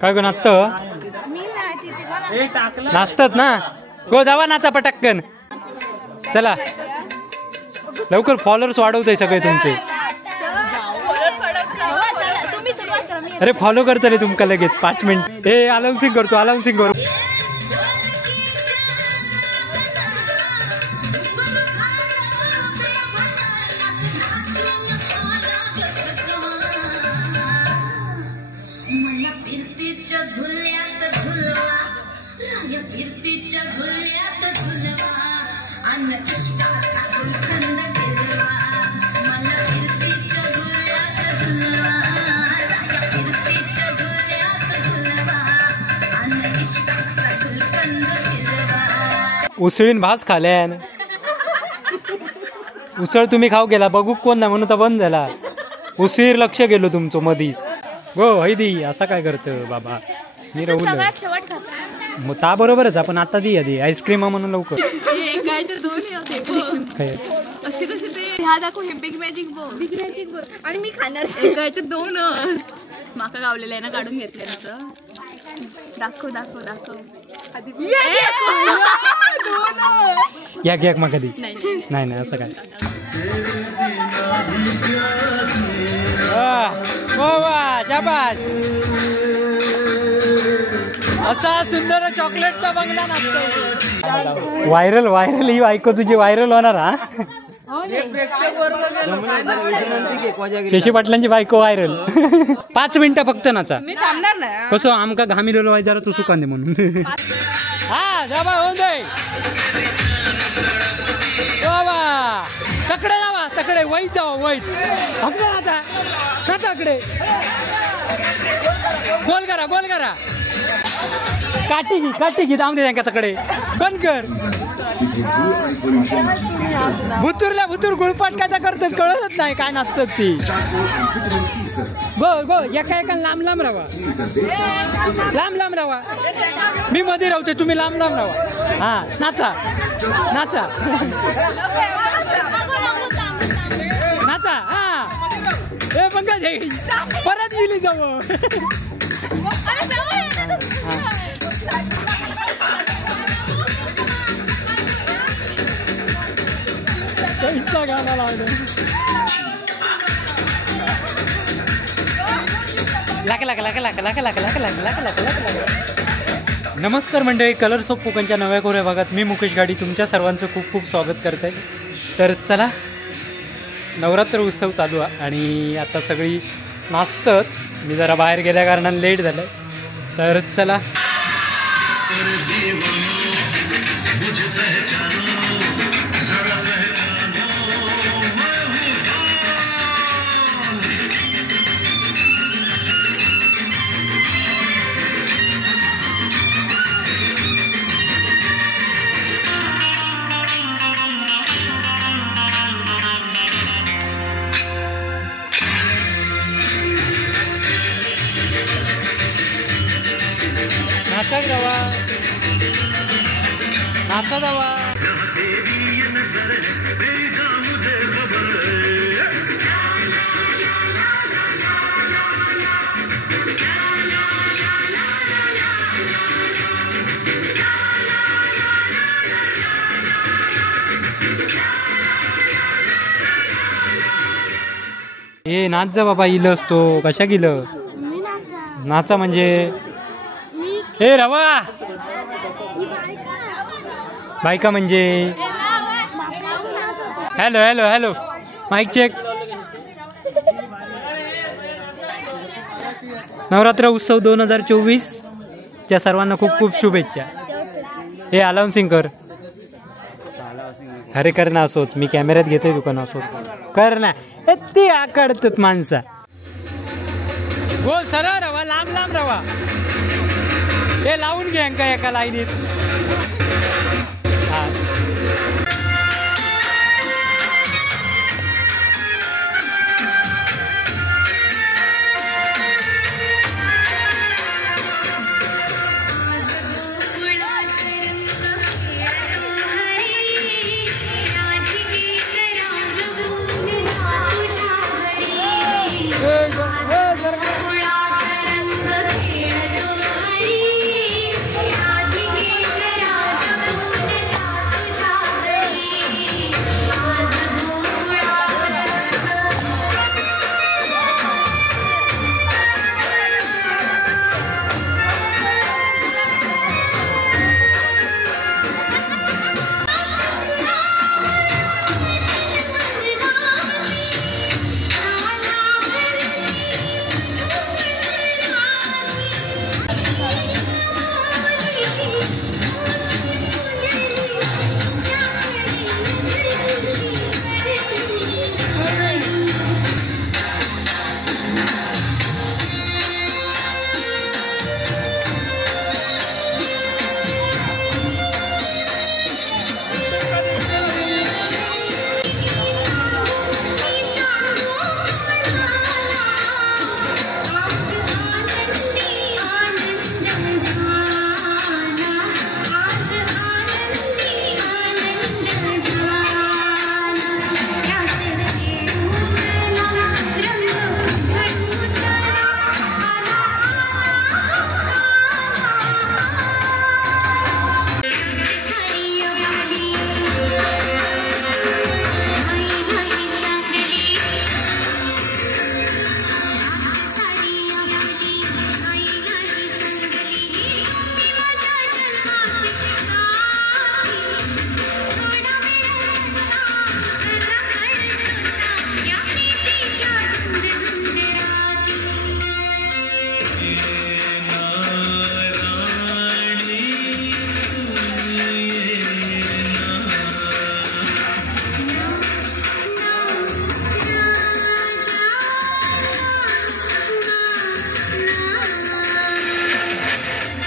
काय गो नाचत नाचतात ना गो जावा नाचा पटक्कन चला लवकर फॉलोअर्स वाढवतोय सगळे तुमचे अरे फॉलो करतले तुमका लगेच 5 मिनिट ए अनाउन्सिंग करतो उसळीन भास खाल्यान उसळ तुम्ही खाऊ गेला बघू कोण ना म्हणून तर बंद झाला उसळीर लक्ष गेलो तुमचं मधीच गो हैदी असा काय करतं बाबा मी राहुल मग ता बरोबरच आपण आता दी आधी आईस्क्रीम म्हणून लवकर आणि मी खाणार काय तर 2 माका गावलेला आहे ना काढून घेतले ना दाखव या मग कधी नाही असं काय असा सुंदर चॉकलेटचा बंगला नाचतो व्हायरल ही ऐकू तुझी व्हायरल होणार हा शशी पाटलांची बायको व्हायरल 5 मिनिटं फक्त नाचा कसं आमका घामिलेलो वाय जरा तू सुकान दे म्हणून हा जा बा होऊन दे बाबा तकडे वैत जावा फक्त नाचा गोल करा काठी घी जाऊन दे त्यांच्या तकडे बंद कर भुतूर गुळपाट काय करतात कळतच नाही काय नाचतात ती गो एका लांब राहा मी मध्ये राहते तुम्ही लांब राहा हा नाचा हा ए पंकज परत गेली जाऊ गाणं लावलं नमस्कार मंडळी, कलर्स ऑफ कोकणच्या नव्या कोऱ्या भागात मी मुकेश गाडी तुमच्या सर्वांचं खूप खूप स्वागत करत आहे. तर चला, नवरात्र उत्सव चालू आहे आणि आता सगळी नाचतात. मी जरा बाहेर गेल्या कारणाने लेट झालं. तर चला, नाचा जावा ए नाच जा बाबा. इलस तो कशा गेलं नाचा म्हणजे हे रवा बायका म्हणजे. Hello hello hello mic check. Navratra उत्सव 2024 च्या सर्वांना खूप खूप शुभेच्छा. हे अनाउन्सिंग कर. अरे कर ना असोच, मी कॅमेऱ्यात घेतोय दुकान असोच कर ना. ते आकडतात माणसा. गोल सरळ रवा, लांब लांब रवा. हे लावून घे अंका एका लाईनीत. हा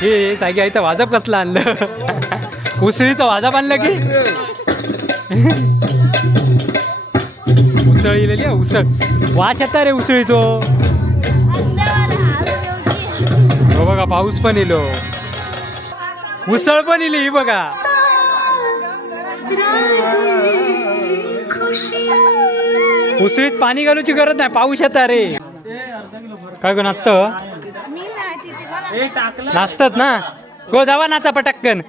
हे सागी आहे तर वाजप कसला आणलं उसळीचं वाजप आणलं की उसळ इलेली उसळ वास येता रे उसळीचो हो बघा पाऊस पण इलो उसळ पण इली ही बघा उसळीत पाणी घालूची गरज नाही पाऊस येता रे काय गो नाचत नाचतात ना गो जावा नाचा पटक्कन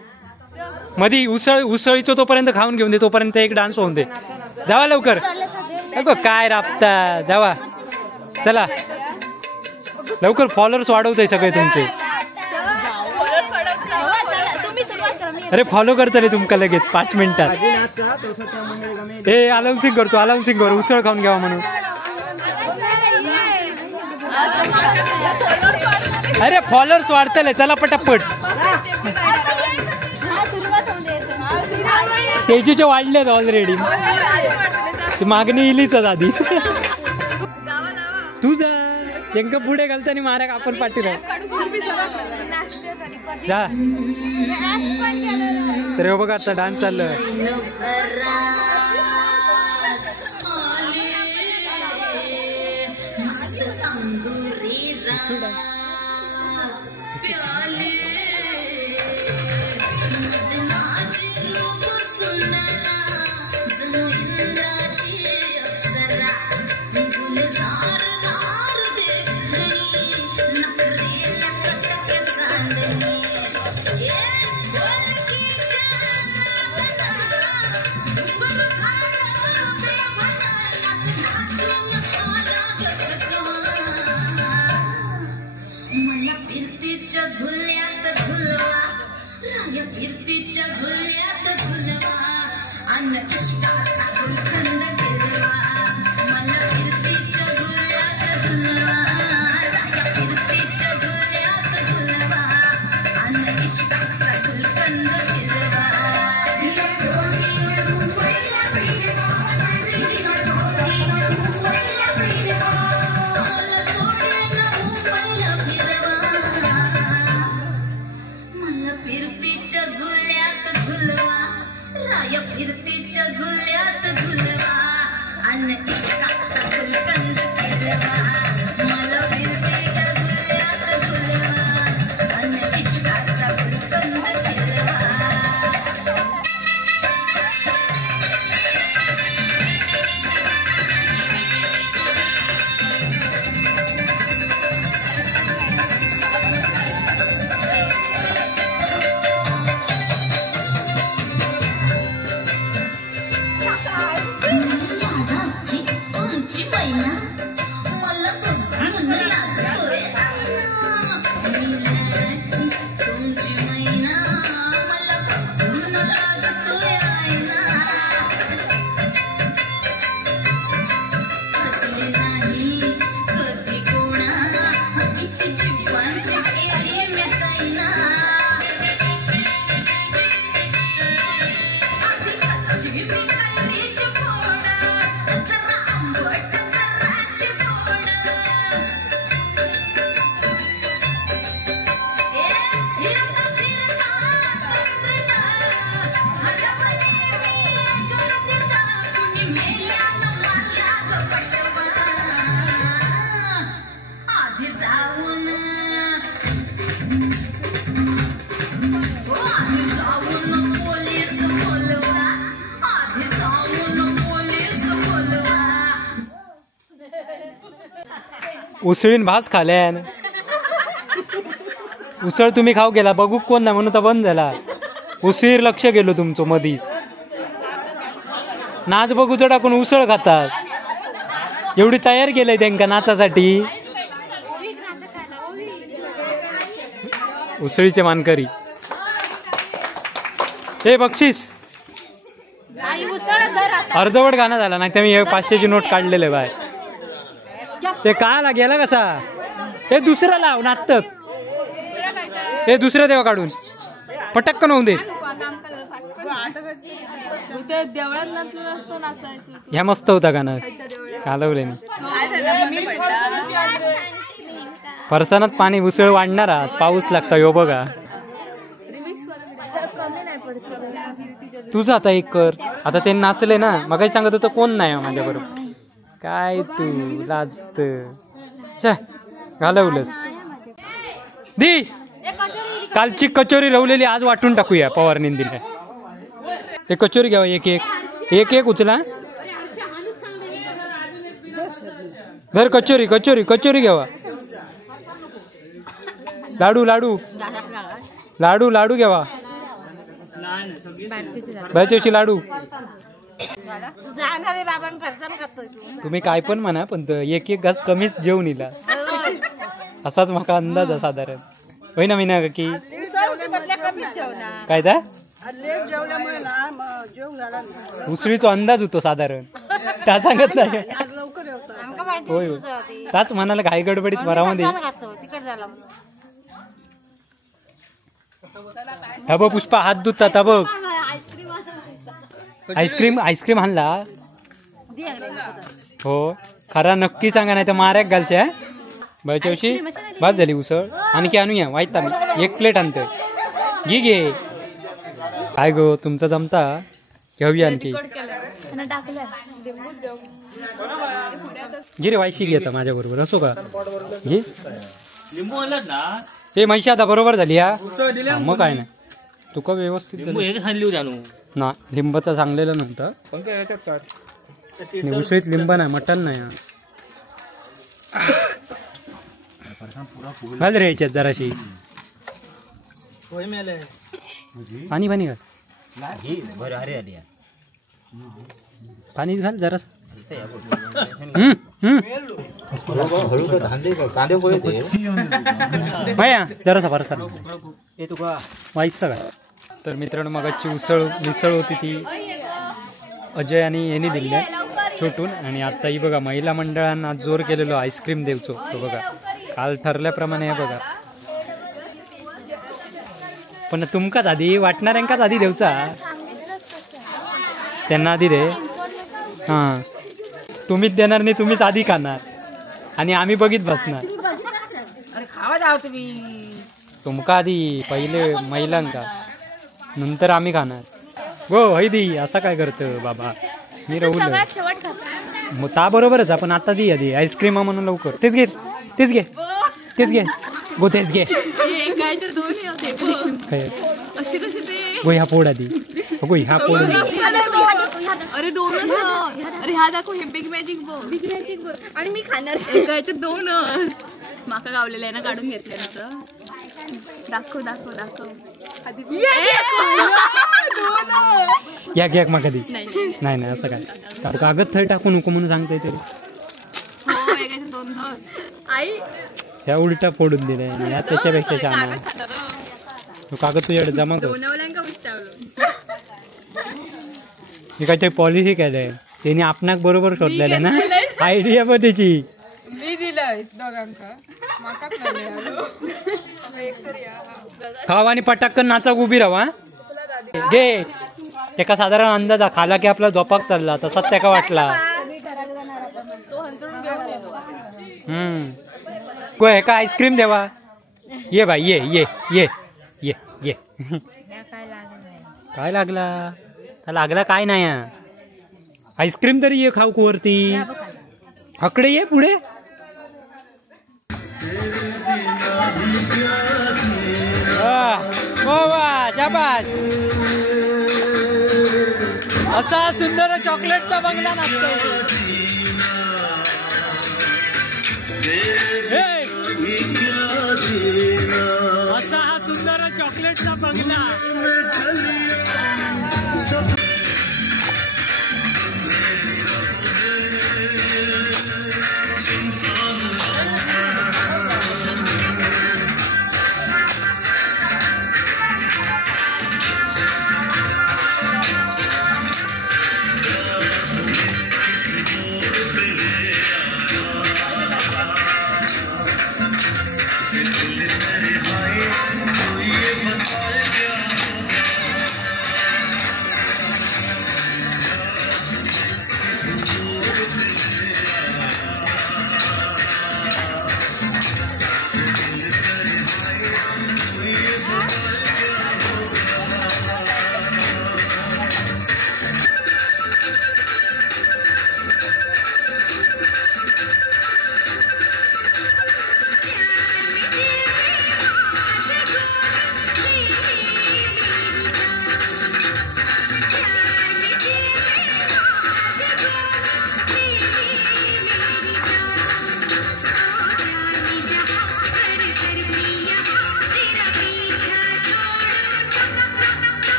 मधी उसळीचो तोपर्यंत खाऊन घेऊन दे तोपर्यंत एक डान्स होऊन दे जावा लवकर काय राबता जावा चला लवकर फॉलोअर्स वाढवतोय सगळे तुमचे अरे फॉलो करता रे तुमका लगेच 5 मिनिटात हे अलाउन्सिंग करतो अलाउन्सिंग कर उसळ खाऊन घ्यावा म्हणून अरे फॉलोअर्स वाढतले चला पटापट तेजीचे वाढलेत ऑलरेडी मागणी इलीच आधी तू जा त्यांना पुढे घालताना मारा आपण पाठी जा तर बघा आता डान्स चाललं उसळीन भास खाल्यान उसळ तुम्ही खाऊ गेला बघू कोण ना म्हणून तर बंद झाला उसळीर लक्ष गेलो तुमचं मधीच नाच बघूच टाकून उसळ खातास एवढी तयार केलंय त्यांका नाचासाठी उसळीचे मानकरी हे बक्षीस अर्धवट गाणं झाला नाही तर मी 500ची नोट काढलेले बाय ते काय गेला कसा हे दुसरं लाव नाटक हे दुसरं देवा काढून पटक्कन होऊन दे ह्या मस्त होता गाणं कालवले फरसाणात पाणी उसळ वाढणार आज, पाऊस लागता यो बघा. तुझं आता एक कर, आता ते नाचले ना मग सांगत होतं कोण नाही माझ्या बरोबर. काय तू लाजत घालवलंस दी. कालची कचोरी रवलेली आज वाटून टाकूया पवारने दिल्या. ते कचोरी घ्यावा एक एक एक उचला. धर कचोरी कचोरी कचोरी घ्यावा. लाडू लाडू लाडू लाडू घ्यावा. बायचेची लाडू. तुम्ही काय पण म्हणा पण एक एक घास कमीच जेवून इला असाच माका अंदाज आहे साधारण. होय ना मीना की काय त्या उसळीचो अंदाज होतो साधारण त्या सांगत नाही. होय त्याच म्हणाला घाई गडबडीत वरामध्ये. हा बघ पुष्पा हात धुतात हा बघ. आईस्क्रीम आईस्क्रीम आणला हो खरा नक्की सांगा नाही तर मार्याक घालच्या. बायच्याशी बाद झाली उसळ. आणखी आणूया वाईट आम्ही एक प्लेट आणतोय. घे घे काय गो तुमचं जमता घेऊया आणखी. घे रे वायशी घे आता माझ्या बरोबर असो का घे. ते म्हैशी आता बरोबर झाली हा मग काय नाही तुका व्यवस्थित ना. लिंबाचं सांगलेलं नव्हतं उसळीत लिंबा नाही मटण नाही. घाल रे याच्यात जराशी पाणी पाणी घाल. पाणी घाल जरास. जरासा फारसा वाईस का. तर मित्रांनो मगाची मिसळ होती ती अजय आणि यांनी दिली छोटून. आणि आता ही बघा महिला मंडळांना जोर केलेलो आईस्क्रीम देवचो तो बघा काल ठरल्याप्रमाणे हे बघा. पण तुमकाच आधी वाटणाऱ्यांकाच आधी देवचा त्यांना आधी दे. हां तुम्हीच देणार नाही तुम्हीच आधी खाणार आणि आम्ही बघित बसणार. तुमका आधी पहिले महिलांका नंतर आम्ही खाणार. हो हैदी असं काय करतं बाबा मी राहुल मग ता बरोबरच आपण आता दी आधी आईस्क्रीम म्हणून लवकर. तेच घे तेच घे तेच घे गो तेच घे. गो ह्या पोड आधी गो ह्या पोड. अरे दोनच. अरे हा दाखव हे बिग मॅजिक बघ. आणि मी खाणार एकाचे दोन माका गावलेलं आहे ना काढून घेतले ना. दाखव दाखव दाखव या घ्या मग कधी नाही नाही असं काय कागद थंय टाकू नको म्हणून सांगताय तरी. आई ह्या उलटा फोडून दिलाय ह्या त्याच्यापेक्षा छान. तो कागद तुझ्याकडे जमा कर. मी काहीतरी पॉलिसी केलंय त्यांनी आपणाक बरोबर शोधलेलं ना आयडिया पण त्याची. मी दिलंय दोघांका खावा आणि पटाक्कन नाचा उभी राहा. घे त्याका साधारण अंदाज खाला की आपला झोपाक चालला तसाच त्याका वाटला. हे का आईस्क्रीम देवा. ये बाई ये ये ये ये ये. काय लागला लागला काय नाही आईस्क्रीम तरी ये खाऊ वरती. अकडे ये पुढे. असा सुंदर चॉकलेटचा बंगला नाचतोय. असा हा सुंदर चॉकलेटचा बंगला.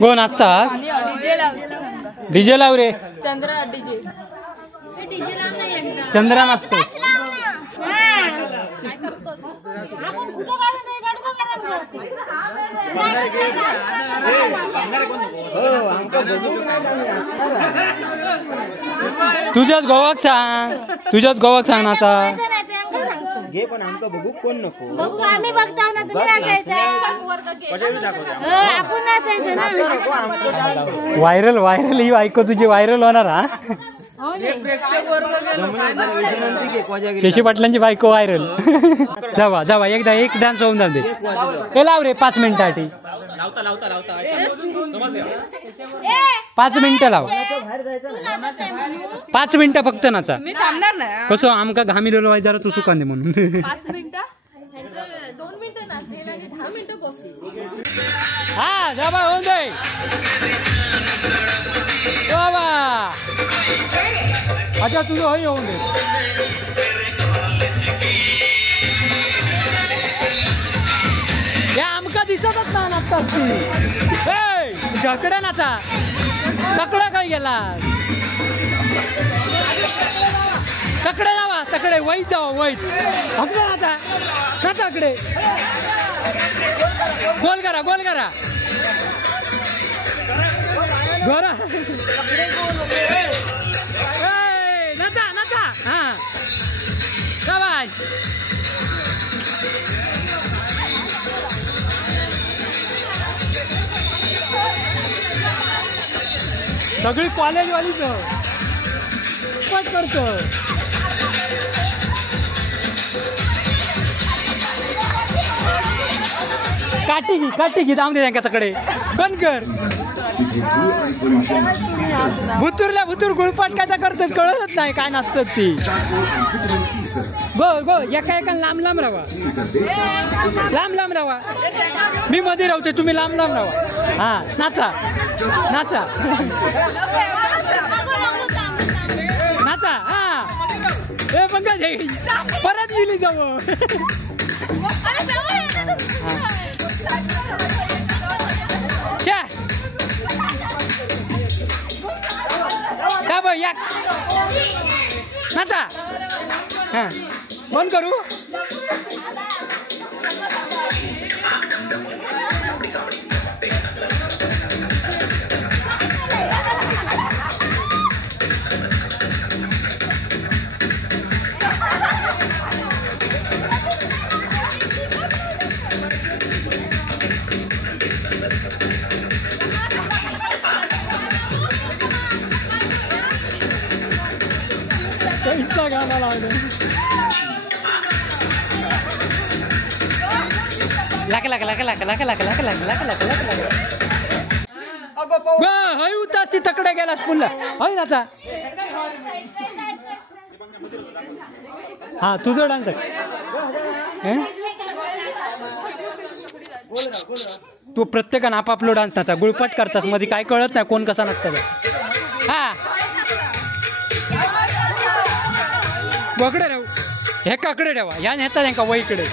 गो नाचतास डीजे लाव डीजे लाव रे चंद्र डीजे चंद्रा नाचतो तुझ्याच गोवाक सांग नाचा घे पण आमका बघू कोण नको बघू आम्ही बघताव ना तुम्ही नाचायचं आपण नाचायचं ना व्हायरल ही बायको तुझी व्हायरल होणार हा शशी पाटलांची बायको व्हायरल जावा एकदा एक डान्स होऊन जाऊ दे हे लाव रे 5 मिनिटासाठी 5 मिनिटं लाव 5 मिनिटं फक्त नाचा मी थांबणार ना कसं आमका घामिलेलो वाय जरा तू सुकान दे म्हणून 5 मिनिटं 2 मिनिटं नाचेल आणि 10 मिनिटं गोष्टी हा जावा होऊन दे बाबा अच्छा तुझं होई होऊन दे या आमका दिसतच ना नाचतात तू झकडे नाचा तकडा काय गेला तकडे जावा तकडे वैत जावा वैत फक्त नाचा नाचाकडे गोल करा गोरा नाचा हा शाबाश सगळी कॉलेजवालीच पट करतो काठी घे जाऊन दे त्यांच्या तकडे बंद कर भुतूर गुळपाट काय करतात कळतच नाही काय नाचतात ती गो एका लांब राहा मी मध्ये राहते तुम्ही लांब राहा हा नाचा हा हे पंकज परत गेली जाऊ नाचा हा बंद करू गाणं लावलं हय उतास ती तकडे गेलास पुन्हा हय नाचा हा तुझं डान्स तू प्रत्येकानं आपापलो डान्स नाचा गुळपट करतास मध्ये काय कळत नाही कोण कसा नाचता हा बकडे राहू हे काकडे ठेवा ह्या नेता त्यांका वईकडे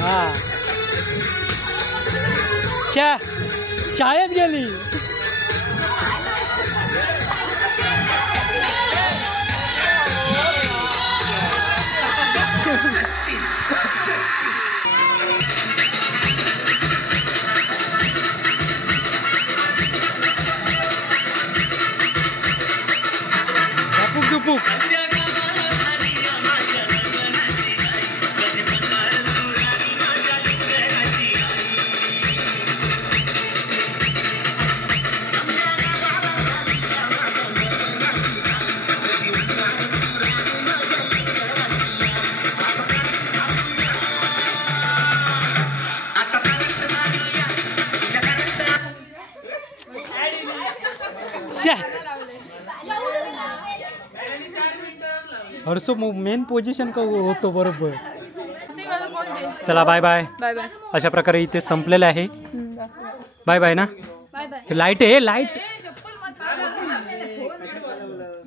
हा शाळेत गेली झुपूक हर्षो मेन पोझिशन का होतो बरोबर. चला बाय बाय. अशा प्रकारे इथे संपलेलं आहे. बाय बाय ना. लाईट आहे लाईट.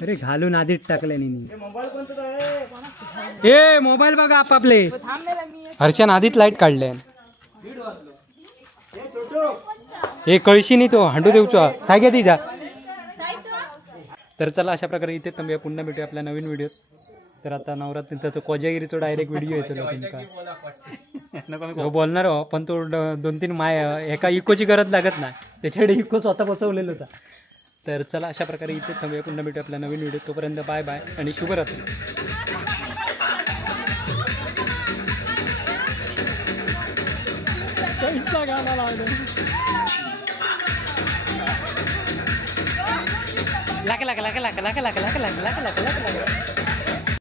अरे घालून आधीच टाकले हे मोबाईल बघा आपापले. हर्षान आधीच लाईट काढले. हे कळशीनी तो हांडू देऊचो साग्या ती जा. तर चला अशा प्रकारे इथे थांबूया, पुन्हा भेटूया आपल्या नवीन व्हिडिओत. तर आता नवरात्रीचा तो कोजागिरीचा डायरेक्ट व्हिडिओ येतो तुमका बोलणार हो, पण तो 2-3 एका इकोची गरज लागत नाही, त्याच्याकडे इको स्वतः बसवलेलं होता. तर चला अशा प्रकारे इथे थांबूया, पुन्हा भेटूया आपल्या नवीन व्हिडिओ. तोपर्यंत बाय बाय आणि शुभरात्री. गाणं लावलं लाक लाक लाक लाक लाक लाक लाक लाक लाक लाक लाक लाक.